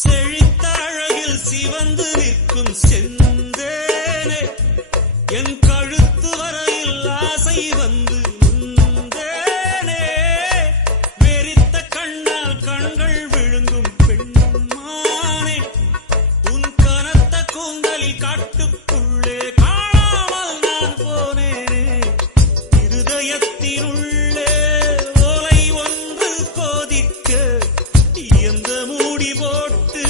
செழித்த அழகில் சிவந்து நிற்கும் செந்தேனே என் கழுத்து வரையில் ஆசை வந்து நின்றேனே வெறித்த கண்ணால் கண்கள் விழுங்கும் பெண்மானே உன் கனத்த கூந்தலில் காட்டுக்குள்ளே காணாமல் நான் போனேனே இருதயத்தினுள்ளே ஓலை ஒன்று கோதிக்க எந்த மூடி போட்டு